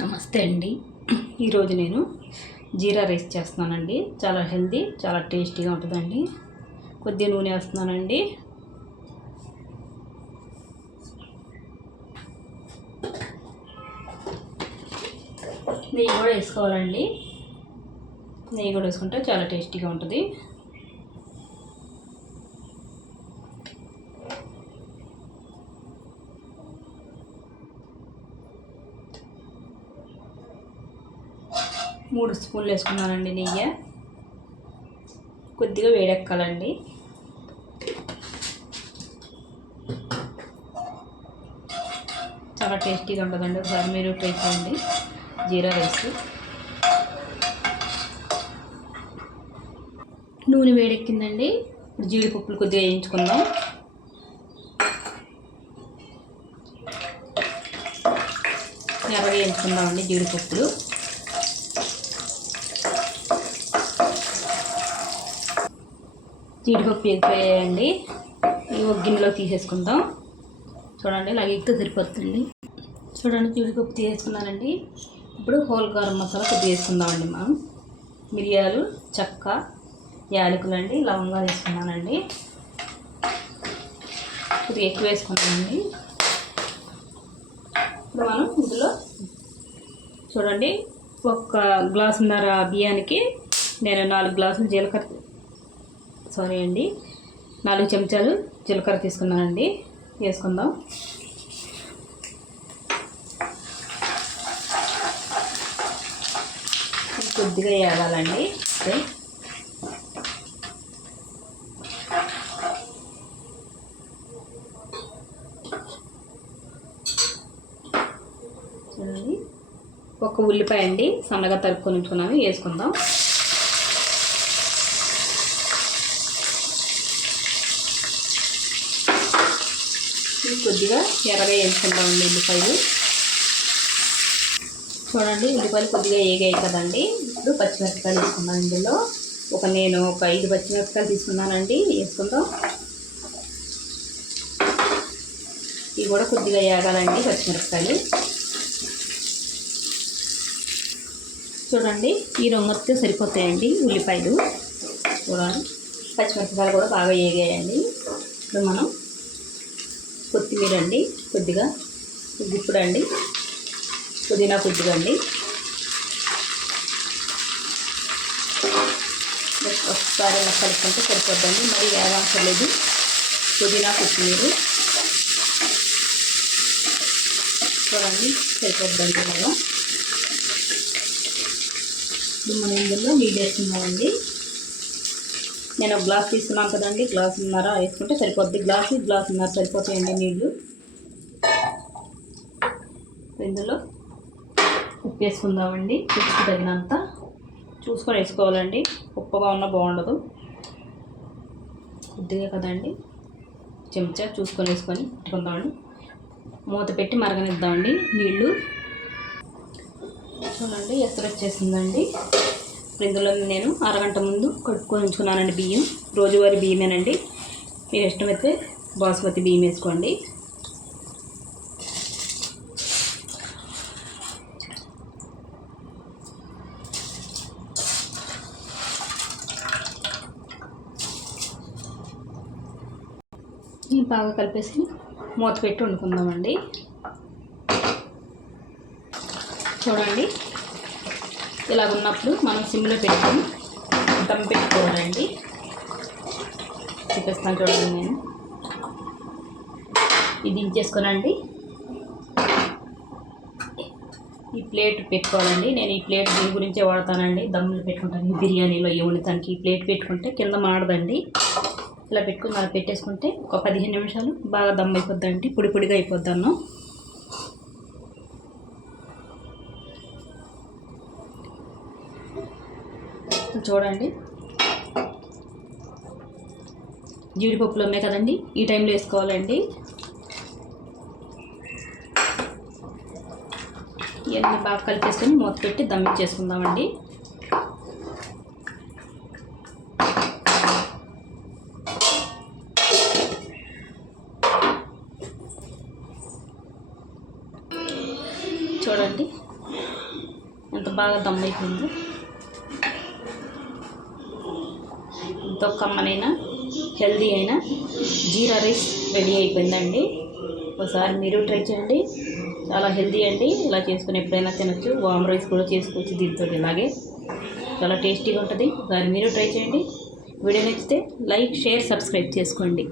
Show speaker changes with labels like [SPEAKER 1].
[SPEAKER 1] నమస్తే అండి. ఈరోజు నేను జీరా రైస్ చేస్తున్నానండి. చాలా హెల్దీ చాలా టేస్టీగా ఉంటుందండి. కొద్దిగా నూనె వేస్తున్నానండి. నెయ్యి కూడా వేసుకోవాలండి. నెయ్యి కూడా వేసుకుంటే చాలా టేస్టీగా ఉంటుంది. మూడు స్పూన్లు వేసుకున్నానండి నెయ్యి. కొద్దిగా వేడెక్కాలండి. చాలా టేస్టీగా ఉంటుందండి. ఒకసారి మీరు ట్రై చేయండి. జీరా రైస్. నూనె వేడెక్కిందండి. ఇప్పుడు జీడిపప్పులు కొద్దిగా వేయించుకుందాం. ఎర్రగా వేయించుకుందామండి జీడిపప్పులు. జీడిపప్పు ఎగిపోయాయండి ఈ ఒక గిన్నెలో తీసేసుకుందాం. చూడండి ఇలా ఎగ్తో సరిపోతుంది. చూడండి జీడిపప్పు తీసేసుకున్నానండి. ఇప్పుడు హోల్ కారం మసాలా కొద్దిగా వేసుకుందామండి మనం. మిరియాలు చెక్క యాలకులు అండి లవంగాలు వేసుకున్నానండి. కొద్దిగా ఎక్కువ వేసుకున్నానండి. ఇప్పుడు మనం ఇందులో చూడండి ఒక గ్లాసున్నర బియ్యానికి నేను నాలుగు గ్లాసులు జీలకర్ర సారీ అండి. నాలుగు చెంచాలు జీలకర్ర తీసుకున్నానండి. వేసుకుందాం. కొద్దిగా వేయాలండి చూడండి. ఒక ఉల్లిపాయ అండి సన్నగా తరుపుకొని ఉంచుకున్నాను. వేసుకుందాం. కొద్దిగా ఎర్రగా వేసుకుంటామండి ఉల్లిపాయలు. చూడండి ఉల్లిపాయలు కొద్దిగా ఏగాయి కదండి. ఇప్పుడు పచ్చిమిరపకాయలు వేసుకున్నాను ఇందులో. ఒక నేను ఒక ఐదు పచ్చిమిరపకాయలు తీసుకున్నానండి. వేసుకుందాం. ఇవి కూడా కొద్దిగా వేగాలండి పచ్చిమిరపకాయలు. చూడండి ఈ రంగుతో సరిపోతాయండి ఉల్లిపాయలు. చూడండి పచ్చిమిరపకాయలు కూడా బాగా ఏగాయండి. ఇప్పుడు మనం కొత్తిమీర అండి కొద్దిగా గుప్పుడు అండి పుదీనా కొద్దిగా అండి ఒకసారి కలుపుకుంటే సరిపోద్దండి. మరి వేగవసరం లేదు పుదీనా కొత్తిమీర. చూడండి సరిపోద్దండి మనం ఇప్పుడు నీళ్ళలో ఇందులో నీళ్ళు వేస్తున్నామండి. నేను ఒక గ్లాస్ తీసుకున్నాను కదండి గ్లాసున్నర వేసుకుంటే సరిపోద్ది. గ్లాసు గ్లాసున్నర సరిపోతాయండి నీళ్ళు ఇందులో ఉప్పు వేసుకుందామండి ఉప్పు తగినంత. చూసుకొని వేసుకోవాలండి ఉప్పుగా ఉన్న బాగుండదు. కొద్దిగా కదండి చెంచా చూసుకొని వేసుకొని పెట్టుకుందామండి. మూత పెట్టి మరగనిద్దామండి నీళ్ళు చూడండి ఎసరు వచ్చేసిందండి ఇందులో నేను అరగంట ముందు కట్టుకొని ఉంచుకున్నానండి బియ్యం. రోజువారీ బియ్యమేనండి. మీరు ఇష్టమైతే బాస్మతి బియ్యం వేసుకోండి. బాగా కలిపేసి మూత పెట్టి వండుకుందామండి. చూడండి. ఇలాగ ఉన్నప్పుడు మనం సిమ్లో పెట్టుకుని దమ్ పెట్టుకోవాలండి. చూపిస్తాను చూడండి నేను. ఇది దించేసుకోనండి. ఈ ప్లేట్ పెట్టుకోవాలండి. నేను ఈ ప్లేట్ దీని గురించే వాడతానండి. దమ్ములు పెట్టుకుంటాను. ఈ బిర్యానీలో వండుతానికి ఈ ప్లేట్ పెట్టుకుంటే కింద మాడదండి. ఇలా పెట్టుకుని అలా పెట్టేసుకుంటే ఒక పదిహేను నిమిషాలు బాగా దమ్ అయిపోద్దండి. పొడి పొడిగా అయిపోద్దాను అన్నం చూడండి. జీడిపప్పులు ఉన్నాయి కదండి ఈ టైంలో వేసుకోవాలండి. ఇవన్నీ బాగా కలిపేసుకొని మూత పెట్టి దమ్మిచ్చేసుకుందామండి చూడండి ఎంత బాగా దమ్ ఎంతో కమ్మనైన హెల్దీ అయిన జీరా రైస్ రెడీ అయిపోయిందండి. ఒకసారి మీరు ట్రై చేయండి. చాలా హెల్దీ అండి. ఇలా చేసుకుని ఎప్పుడైనా తినొచ్చు. వామ్ రైస్ కూడా చేసుకోవచ్చు దీంతో ఇలాగే. చాలా టేస్టీగా ఉంటుంది. ఒకసారి మీరు ట్రై చేయండి. వీడియో నచ్చితే లైక్ షేర్ సబ్స్క్రైబ్ చేసుకోండి.